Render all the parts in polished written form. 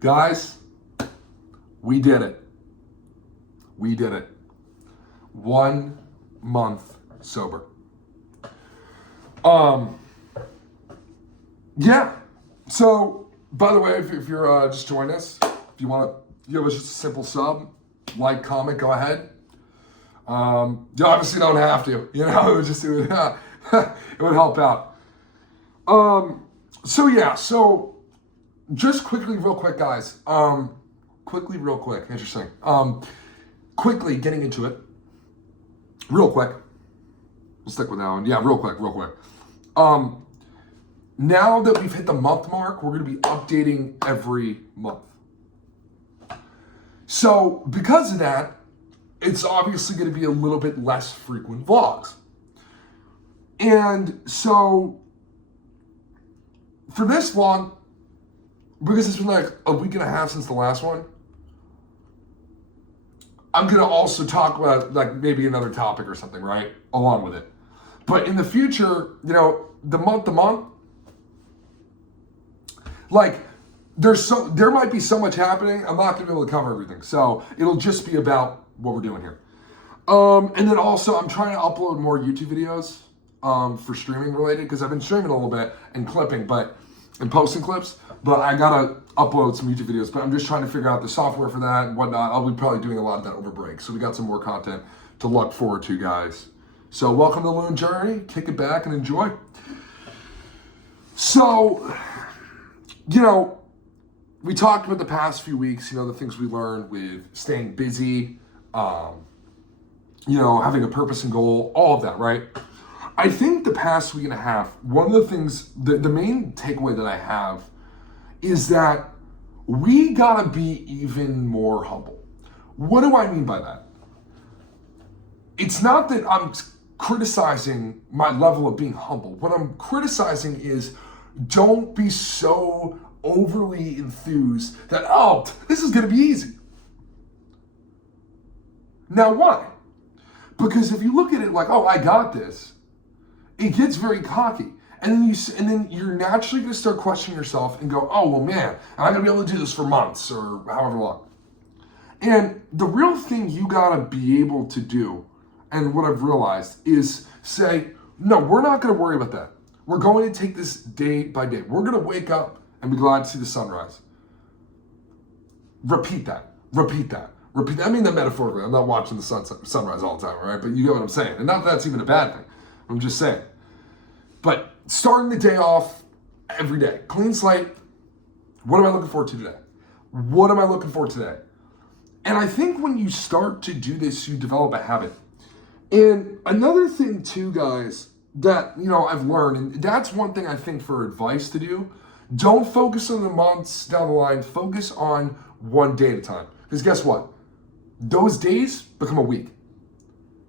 Guys, we did it. We did it. 1 month sober. Yeah. So, by the way, if you're just joining us, if you want to give us just a simple sub, like, comment, go ahead. You obviously don't have to. You know, it would help out. So just real quick, guys. Real quick, interesting. Quickly getting into it. Real quick. We'll stick with that one. Yeah, real quick. Now that we've hit the month mark, we're going to be updating every month. So because of that, it's obviously going to be a little bit less frequent vlogs. And so for this vlog, because it's been like a week and a half since the last one, I'm going to also talk about like maybe another topic or something, right? Along with it. But in the future, you know, the month to month, like there might be so much happening, I'm not going to be able to cover everything. So it'll just be about what we're doing here. And then also I'm trying to upload more YouTube videos for streaming related, because I've been streaming a little bit and clipping, and posting clips, but I gotta upload some YouTube videos, but I'm just trying to figure out the software for that and whatnot. I'll be probably doing a lot of that over break. So we got some more content to look forward to, guys. So welcome to the Loon Journey. Kick it back and enjoy. So, you know, we talked about the past few weeks, you know, the things we learned with staying busy, you know, having a purpose and goal, all of that, right? I think the past week and a half, one of the things, the main takeaway that I have is that we gotta be even more humble. What do I mean by that? It's not that I'm criticizing my level of being humble. What I'm criticizing is don't be so overly enthused that, oh, this is gonna be easy. Now, why? Because if you look at it like, oh, I got this, it gets very cocky. And then you're naturally gonna start questioning yourself and go, oh, well, man, am I gonna be able to do this for months or however long? And the real thing you gotta be able to do, and what I've realized, is say, no, we're not gonna worry about that. We're going to take this day by day. We're gonna wake up and be glad to see the sunrise. Repeat that. I mean that metaphorically. I'm not watching the sunrise all the time, right? But you get what I'm saying. And not that that's even a bad thing. I'm just saying. But starting the day off every day, clean slate. What am I looking forward to today? What am I looking for today? And I think when you start to do this, you develop a habit. And another thing too, guys, that, you know, I've learned, and that's one thing I think for advice to do, don't focus on the months down the line, focus on one day at a time. Because guess what? Those days become a week.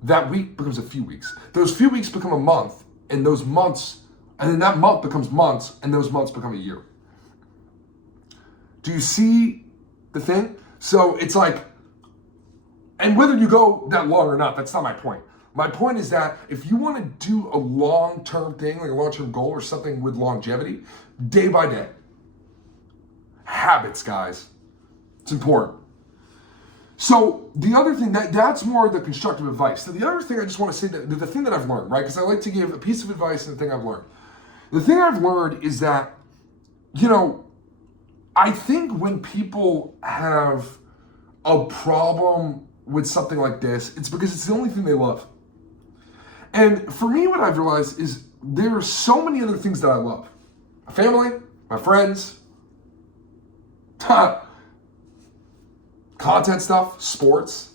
That week becomes a few weeks. Those few weeks become a month, and those months, and then that month becomes months, and those months become a year. Do you see the thing? So it's like, and whether you go that long or not, that's not my point. My point is that if you want to do a long-term thing, like a long-term goal or something with longevity, day by day. Habits, guys. It's important. So the other thing, that's more the constructive advice. So the other thing I just want to say, the thing that I've learned, right? Because I like to give a piece of advice and the thing I've learned. The thing I've learned is that, you know, I think when people have a problem with something like this, it's because it's the only thing they love. And for me, what I've realized is there are so many other things that I love. My family, my friends, content stuff, sports.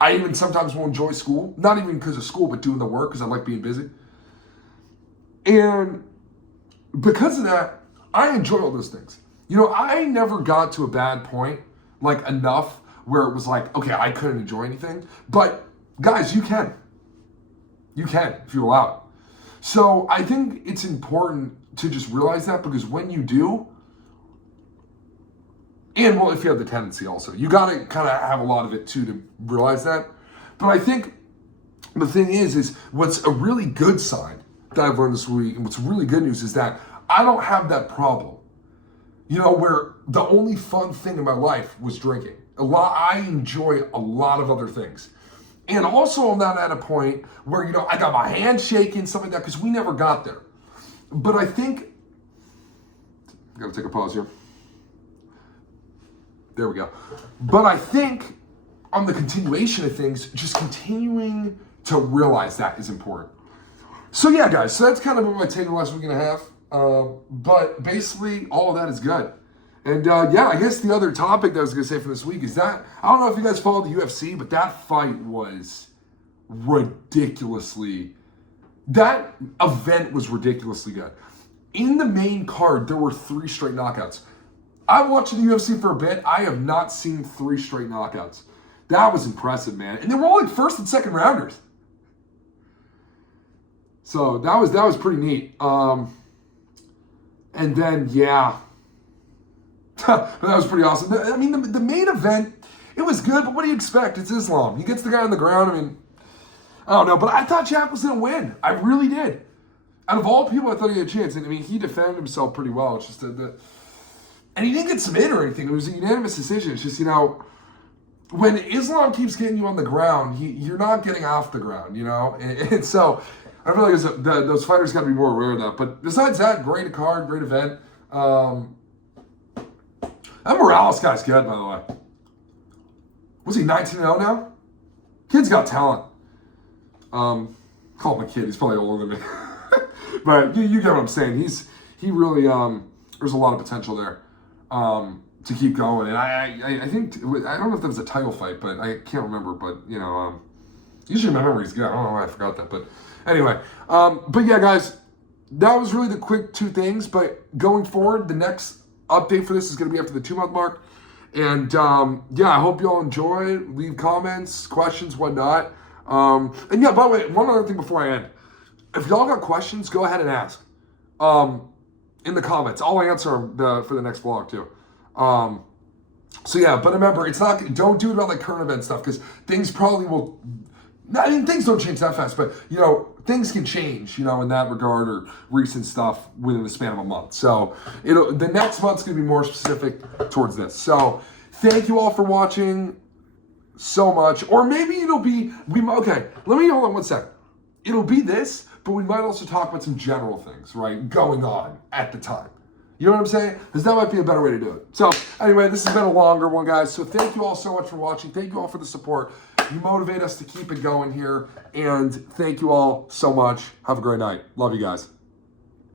I even sometimes will enjoy school. Not even because of school, but doing the work because I like being busy. And because of that, I enjoy all those things. You know, I never got to a bad point, like enough, where it was like, okay, I couldn't enjoy anything. But guys, you can. You can, if you allow it. So I think it's important to just realize that, because when you do, and well, if you have the tendency also, you gotta kind of have a lot of it too to realize that. But I think the thing is what's a really good sign that I've learned this week, and what's really good news is that I don't have that problem. where the only fun thing in my life was drinking. I enjoy a lot of other things. And also I'm not at a point where, I got my hand shaking, stuff like that, because we never got there. But I think, gotta take a pause here. There we go. But I think on the continuation of things, just continuing to realize that is important. So yeah, guys, so that's kind of what my take the last week and a half. But basically, all of that is good. And yeah, I guess the other topic that I was going to say for this week is that, I don't know if you guys followed the UFC, but that fight was that event was ridiculously good. In the main card, there were 3 straight knockouts. I've watched the UFC for a bit. I have not seen 3 straight knockouts. That was impressive, man. And they were all like first and second rounders. So that was pretty neat. And then, yeah. But that was pretty awesome. I mean, the main event, it was good, but what do you expect? It's Islam. He gets the guy on the ground. I mean, I don't know. But I thought Jack was going to win. I really did. Out of all people, I thought he had a chance. And I mean, he defended himself pretty well. It's just and he didn't get submitted or anything. It was a unanimous decision. It's just, when Islam keeps getting you on the ground, you're not getting off the ground, And so I feel like those fighters got to be more aware of that. But besides that, great card, great event. That Morales guy's good, by the way. Was he 19-0 now? Kid's got talent. Call him a kid. He's probably older than me. But you get what I'm saying. He really, there's a lot of potential there to keep going. And I think, I don't know if that was a title fight, but I can't remember. But, usually my memory's good. I don't know why I forgot that. But anyway, but yeah, guys, that was really the quick 2 things. But going forward, the next update for this is going to be after the 2-month mark. And yeah, I hope you all enjoy. Leave comments, questions, whatnot. And yeah, by the way, one other thing before I end. If y'all got questions, go ahead and ask in the comments. I'll answer them for the next vlog too. So yeah, but remember, don't do it about like current event stuff, because things probably will. I mean, things don't change that fast, but things can change, in that regard, or recent stuff within the span of a month. So the next month's gonna be more specific towards this. So thank you all for watching so much. Or maybe okay, let me hold on one sec. It'll be this, but we might also talk about some general things, right, going on at the time. You know what I'm saying? Because that might be a better way to do it. So anyway, this has been a longer one, guys. So thank you all so much for watching. Thank you all for the support. You motivate us to keep it going here. And thank you all so much. Have a great night. Love you guys.